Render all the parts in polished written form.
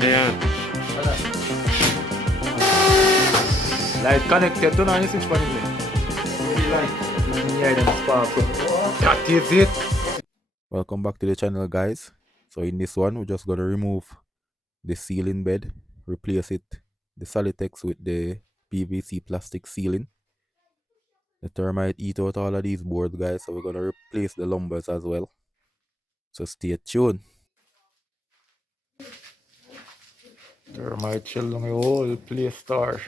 Yeah. Light connected to now, you switch on it. Yeah, them spark up. That is it. Welcome back to the channel, guys. So in this one, we're just gonna remove the ceiling bed, replace it, the Solitex with the PVC plastic ceiling. The termite eat out all of these boards, guys, so we're gonna replace the lumbers as well. So stay tuned. Termite chill on the whole place star.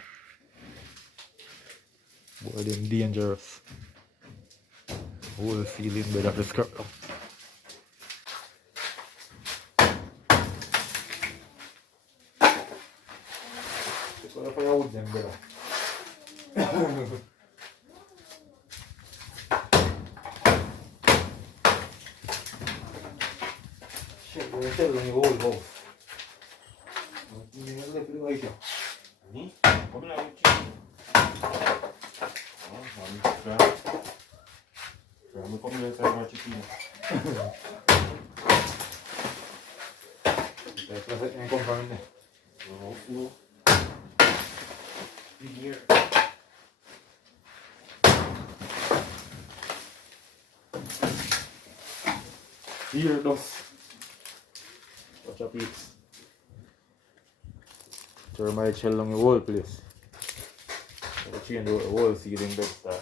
Boy, them dangerous. Whole ceiling bed of the skirt. What if I hold them better? Shit, we're still on the whole house. Me? Come on, chicken. I'm coming inside my chicken. That's it, come from in there. No. Here. Here, those. Watch out, peeps. Termite shell along the whole place. We'll change the whole ceiling bed star.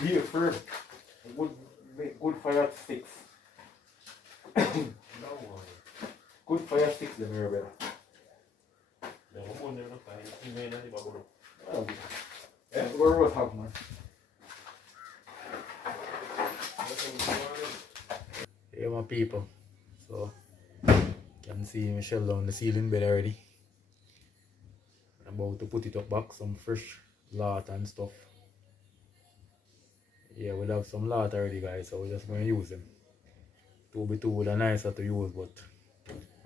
Here first, good fire sticks. No one. Good fire sticks, the mirror better. Yeah, we're both have man. Hey my people, so you can see Michelle on the ceiling bed already. I'm about to put it up back, some fresh lot and stuff. Yeah, we'll have some lot already, guys, so we're just going to use them. 2x2 would be nicer to use, but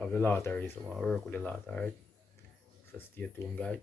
I have the lot already, so I'm going to work with the lot, alright? So stay tuned, guys.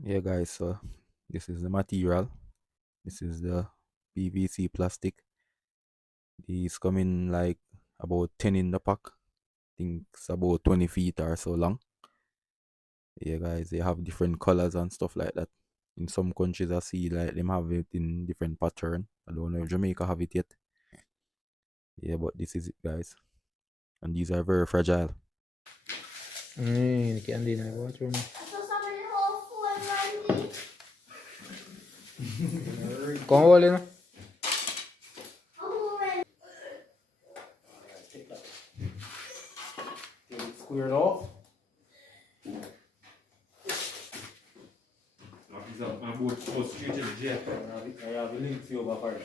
Yeah, guys, so this is the material. This is the PVC plastic. These come in like about 10 in the pack. I think it's about 20 feet or so long. Yeah, guys, they have different colors and stuff like that. In some countries, I see like them have it in different pattern. I don't know if Jamaica have it yet. Yeah, but this is it, guys. And these are very fragile. Candy na water mo. Kung wala na. Squared off. My board goes straight to the jet. I have a link to you over fire.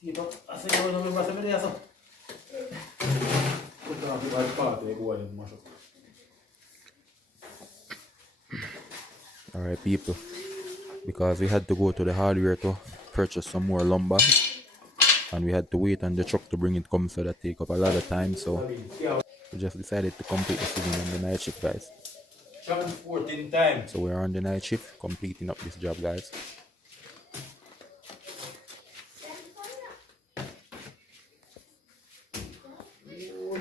Tito, I say you want to remember somebody else. Put on the right part, they go and mash up. Alright, people. Because we had to go to the hardware to purchase some more lumber. And we had to wait on the truck to bring it come, so that take up a lot of time. So we just decided to complete the season on the night shift, guys. 14 times. So we're on the night shift completing up this job, guys.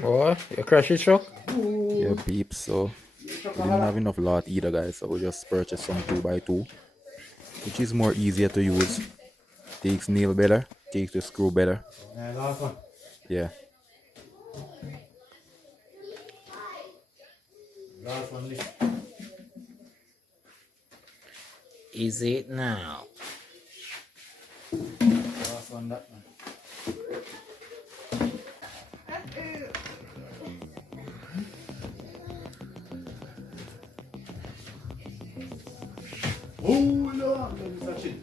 Boy, you crash your truck? Yeah, peeps. So we didn't have enough lot either, guys. So we just purchased some 2x2, which is more easier to use. Takes nail better, takes the screw better. Last one. Yeah. Last one. Is it now? Last one, that one. Hold on, let me touch it.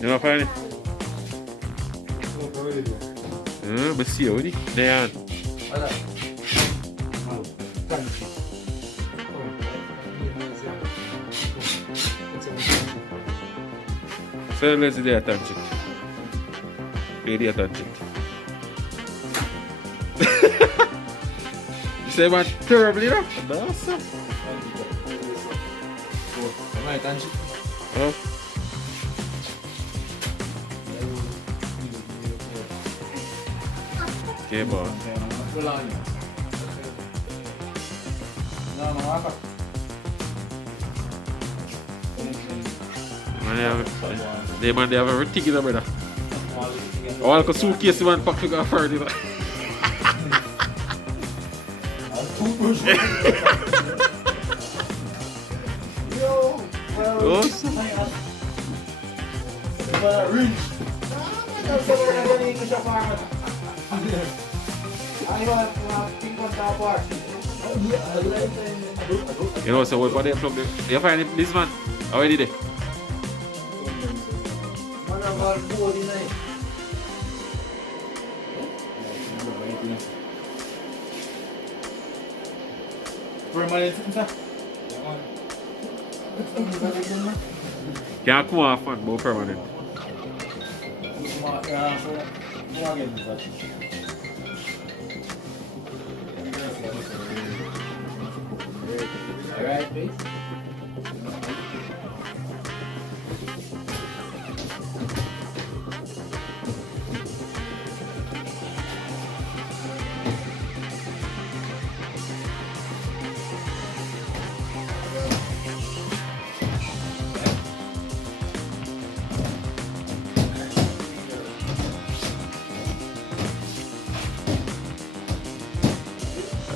You know, find it? But see, what they are. So let's do the attention. Pay the attention. You say man terrible, you know? Awesome. Oh. Okay, boy. They have everything in the brother. All the suitcase man pack to go further, you know. You know, so what they plug the, you find this man already there. Can't come off man, but permanent. Alright, please.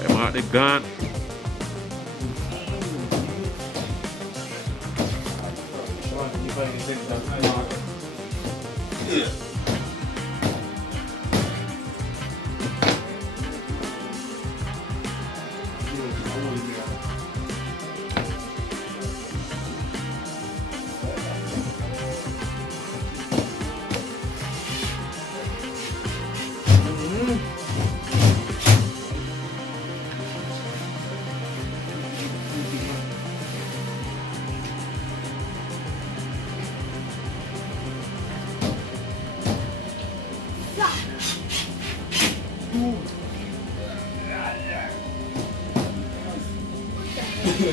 I'm out the gun. Man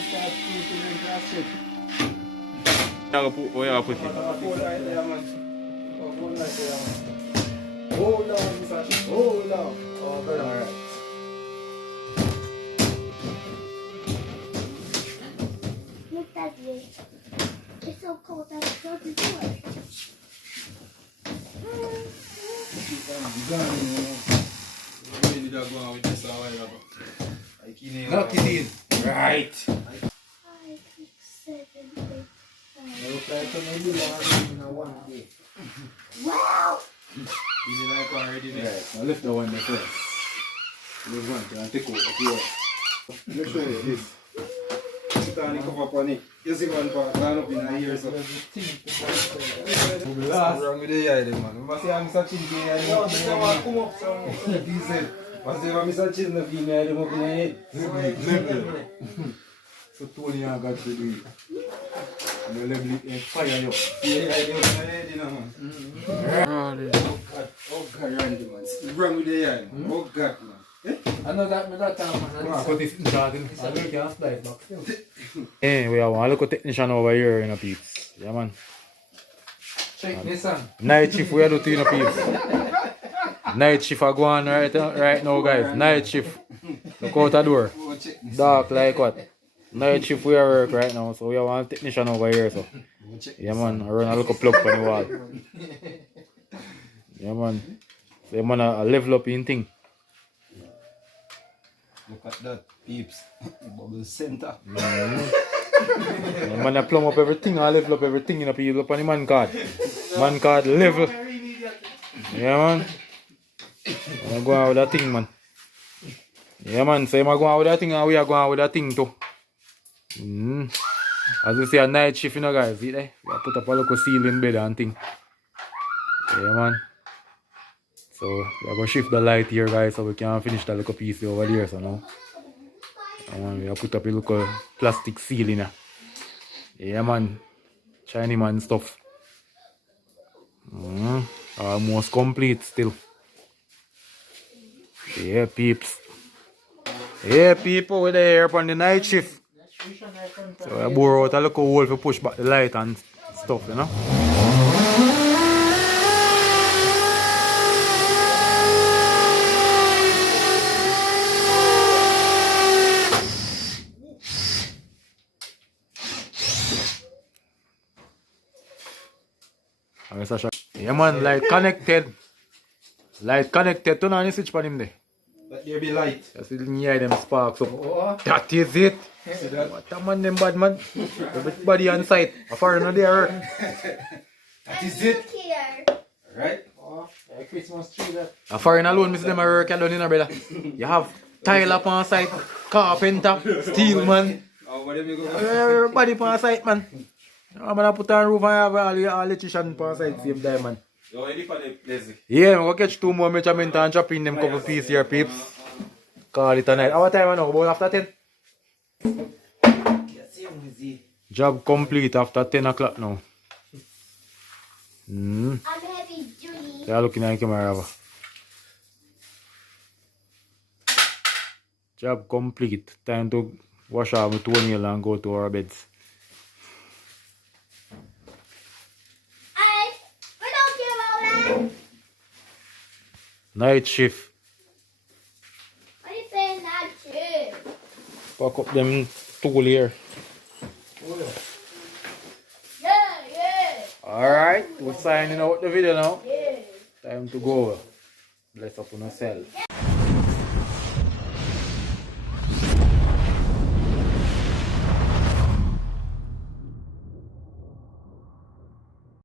start putting the grass shit. Where you put it? Hold right there, man. Hold right there, man. Hold on, Mr. Hold on. Oh, very alright. Look at me. It's so cold that I close the door. Knock it in. Right. 5, 6, 7, 8, 9. Look like I'm in one day. Wow! You like already there. Right. Now lift the one there first. Move one. Can I take over here? Let me show you this. Sit down and cover up on it. You see one part line up in the ear. So. What's wrong with the eye, man? You must say I'm Mr. Chin here. No, this one come up some. Diesel. Must say I'm Mr. Chin the female him up in the head. So Tony I got to do it. And the level it fire you. Yeah, I do in the head, you know, man. Oh God, Randy, man. What's wrong with the eye? Oh God, man. I know that time, man. Put this in garden. I know you can't splice back still. Hey, we have one local technician over here in a peeps. Yeah, man. Check this on. Night shift we are doing in a peeps. Night shift are going on right now, guys. Night shift. Look out the door. Dark like what? Night shift we are work right now, so we have one technician over here. So yeah, man. I run a little plug on the wall. Yeah, man. So yeah, man, a level up in thing. Look at that, peeps. Bubble center. Yeah, man, I plumb up everything, I level up everything in a people up on the man card. Man card level. Yeah, man. I'm going out with that thing, man. Yeah, man. So I'm going out with that thing and we are going out with that thing too. As you see, a night shift, you know, guys. See there? We have put up a little ceiling bed and thing. Yeah, man. So we are going to shift the light here, guys, so we can finish that little piece over there. So now, man, we have put up a little plastic ceiling here. Yeah, man. Shiny man stuff. Almost complete still. Yeah, peeps. Yeah, people, we're there on the night shift. So I borrow out a little hole to push back the light and stuff, you know. Yeah, man, light connected. Light connected to none switch pan him there. Let there be light. Just hear them sparks up. That is it. See that? What a man, them bad man. Everybody on site. A foreigner there. That is it. Here. Right? Oh, yeah, Christmas tree that. A foreign alone, miss them a work alone, you know, brother. You have tile up on site, carpenter, steel man. Oh, what do you go? Everybody on site, man. I'm gonna put on roof and have all the electrician on site same time, man. You're ready for the lazy. Yeah, I'm gonna catch 2 more measurements and drop in them couple pieces here, peeps. Call it a night. What time now? About after 10? Job complete after 10 o'clock now. I'm heavy duty. They are looking at the camera. Job complete. Time to wash off my toenail and go to our beds. We don't care about that. Night shift. What are you saying that too? Pack up them tool here. Yeah. Alright, we're signing out the video now. Yeah. Time to go. Bless up on yourself.